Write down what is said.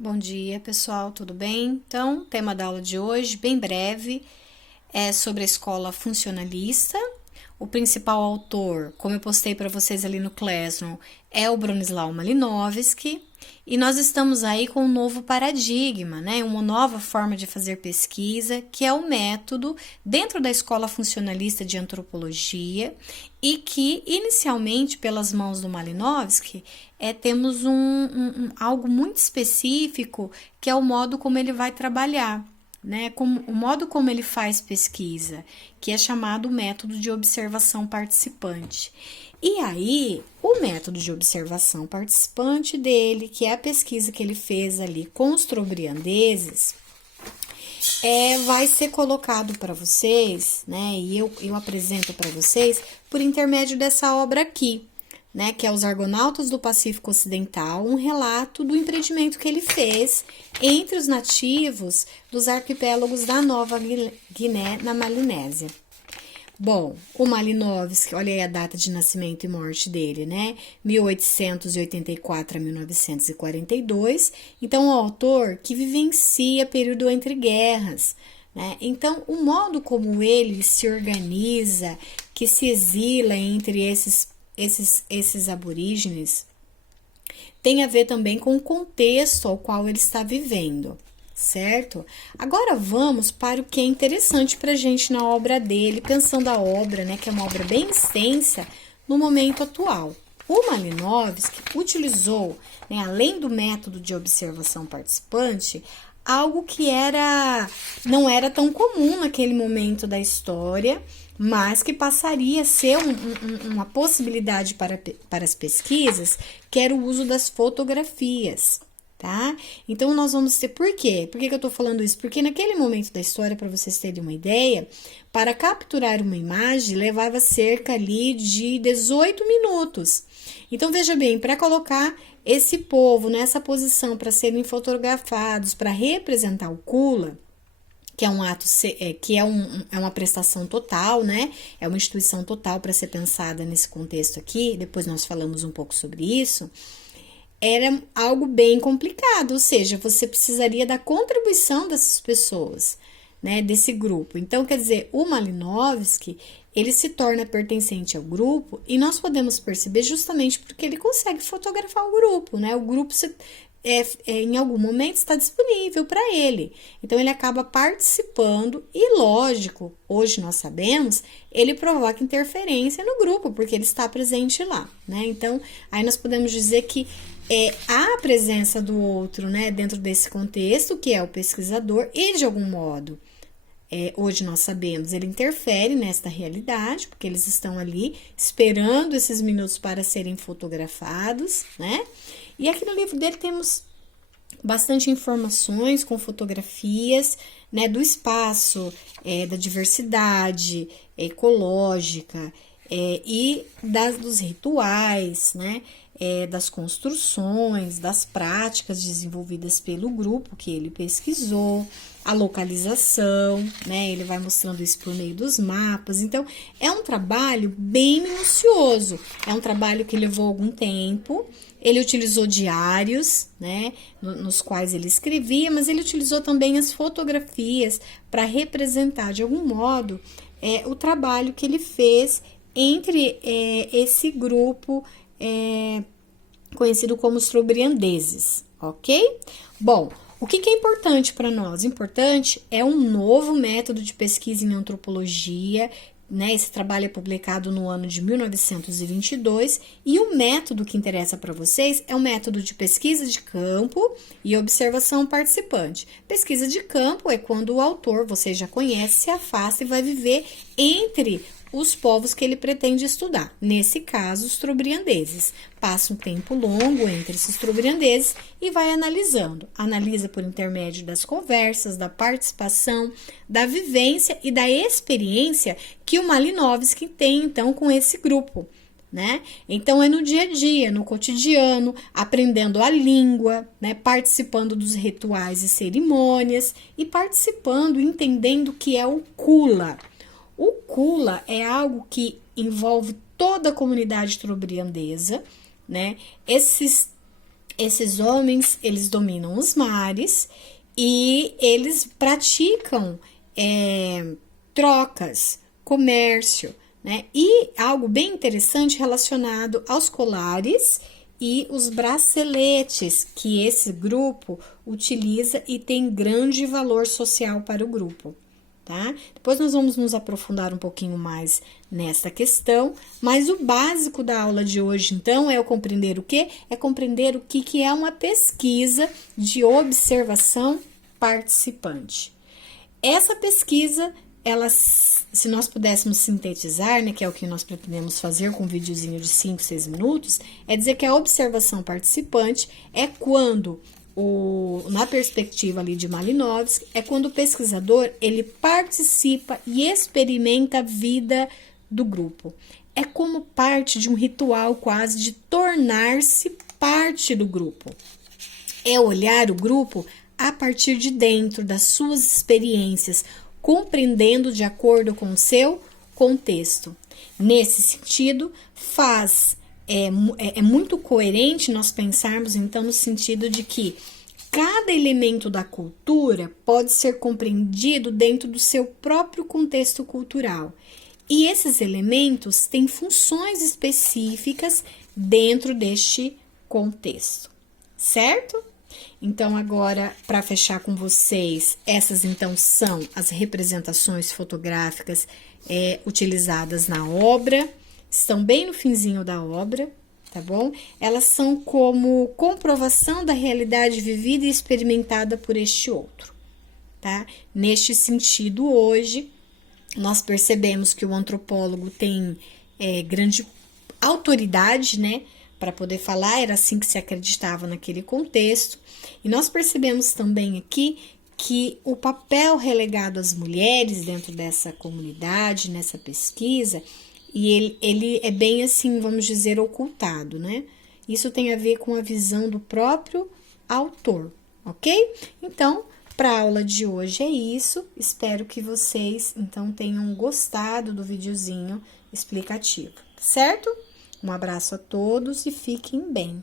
Bom dia, pessoal, tudo bem? Então, o tema da aula de hoje, bem breve, é sobre a escola funcionalista. O principal autor, como eu postei para vocês ali no Classroom, é o Bronislaw Malinowski. E nós estamos aí com um novo paradigma, né? Uma nova forma de fazer pesquisa, que é o método dentro da escola funcionalista de antropologia e que, inicialmente, pelas mãos do Malinowski, temos algo muito específico, que é o modo como ele vai trabalhar, né? O modo como ele faz pesquisa, que é chamado método de observação participante. E aí, o método de observação participante dele, que é a pesquisa que ele fez ali com os trobriandeses, vai ser colocado para vocês, né? E eu apresento para vocês por intermédio dessa obra aqui, né? Que é Os Argonautas do Pacífico Ocidental, um relato do empreendimento que ele fez entre os nativos dos arquipélagos da Nova Guiné, na Malinésia. Bom, o Malinowski, olha aí a data de nascimento e morte dele, né? 1884 a 1942. Então, o autor que vivencia período entre guerras, né? Então, o modo como ele se organiza, que se exila entre esses aborígenes, tem a ver também com o contexto ao qual ele está vivendo. Certo? Agora vamos para o que é interessante para a gente na obra dele, pensando a obra, né, que é uma obra bem extensa no momento atual. O Malinowski utilizou, né, além do método de observação participante, algo que não era tão comum naquele momento da história, mas que passaria a ser uma possibilidade para as pesquisas, que era o uso das fotografias. Tá? Então, nós vamos ter... Por quê? Por que eu estou falando isso? Porque naquele momento da história, para vocês terem uma ideia, para capturar uma imagem, levava cerca ali de 18 minutos. Então, veja bem, para colocar esse povo nessa posição, para serem fotografados, para representar o Kula, que é um ato, que é uma prestação total, né? É uma instituição total para ser pensada nesse contexto aqui, depois nós falamos um pouco sobre isso. Era algo bem complicado, ou seja, você precisaria da contribuição dessas pessoas, né, desse grupo. Então, quer dizer, o Malinowski, ele se torna pertencente ao grupo e nós podemos perceber justamente porque ele consegue fotografar o grupo, né? O grupo em algum momento está disponível para ele. Então, ele acaba participando e, lógico, hoje nós sabemos, ele provoca interferência no grupo, porque ele está presente lá, né? Então, aí nós podemos dizer que a presença do outro, né, dentro desse contexto, que é o pesquisador, e de algum modo, hoje nós sabemos, ele interfere nesta realidade, porque eles estão ali esperando esses minutos para serem fotografados, né? E aqui no livro dele temos bastante informações com fotografias, né, do espaço, da diversidade ecológica e dos rituais, né, das construções, das práticas desenvolvidas pelo grupo que ele pesquisou, a localização, né? Ele vai mostrando isso por meio dos mapas. Então, é um trabalho bem minucioso, é um trabalho que levou algum tempo. Ele utilizou diários, né, nos quais ele escrevia, mas ele utilizou também as fotografias para representar, de algum modo, o trabalho que ele fez entre esse grupo conhecido como os trobriandeses, ok? Bom, o que é importante para nós? Importante é um novo método de pesquisa em antropologia, né? Esse trabalho é publicado no ano de 1922 e o método que interessa para vocês é o método de pesquisa de campo e observação participante. Pesquisa de campo é quando o autor, você já conhece, se afasta e vai viver entre os povos que ele pretende estudar. Nesse caso, os trobriandeses. Passa um tempo longo entre esses trobriandeses e vai analisando. Analisa por intermédio das conversas, da participação, da vivência e da experiência que o Malinowski tem, então, com esse grupo, né? Então, é no dia a dia, no cotidiano, aprendendo a língua, né? Participando dos rituais e cerimônias e participando, entendendo o que é o Kula. O Kula é algo que envolve toda a comunidade trobriandesa, né? Esses Esses homens, eles dominam os mares e eles praticam trocas, comércio, né? E algo bem interessante relacionado aos colares e os braceletes que esse grupo utiliza e tem grande valor social para o grupo, tá? Depois nós vamos nos aprofundar um pouquinho mais nessa questão, mas o básico da aula de hoje, então, é compreender o quê? É compreender o que é uma pesquisa de observação participante. Essa pesquisa, ela, se nós pudéssemos sintetizar, né, que é o que nós pretendemos fazer com um videozinho de 5, 6 minutos, é dizer que a observação participante é quando, na perspectiva ali de Malinowski, é quando o pesquisador, ele participa e experimenta a vida do grupo. É como parte de um ritual quase de tornar-se parte do grupo. É olhar o grupo a partir de dentro das suas experiências, compreendendo de acordo com o seu contexto. Nesse sentido, é muito coerente nós pensarmos, então, no sentido de que cada elemento da cultura pode ser compreendido dentro do seu próprio contexto cultural. E esses elementos têm funções específicas dentro deste contexto, certo? Então, agora, para fechar com vocês, essas então são as representações fotográficas utilizadas na obra, estão bem no finzinho da obra, tá bom? Elas são como comprovação da realidade vivida e experimentada por este outro, tá? Neste sentido, hoje, nós percebemos que o antropólogo tem grande autoridade, né? Para poder falar, era assim que se acreditava naquele contexto. E nós percebemos também aqui que o papel relegado às mulheres dentro dessa comunidade, nessa pesquisa, e ele é bem assim, vamos dizer, ocultado, né? Isso tem a ver com a visão do próprio autor, ok? Então, para a aula de hoje é isso. Espero que vocês, então, tenham gostado do videozinho explicativo, certo? Um abraço a todos e fiquem bem.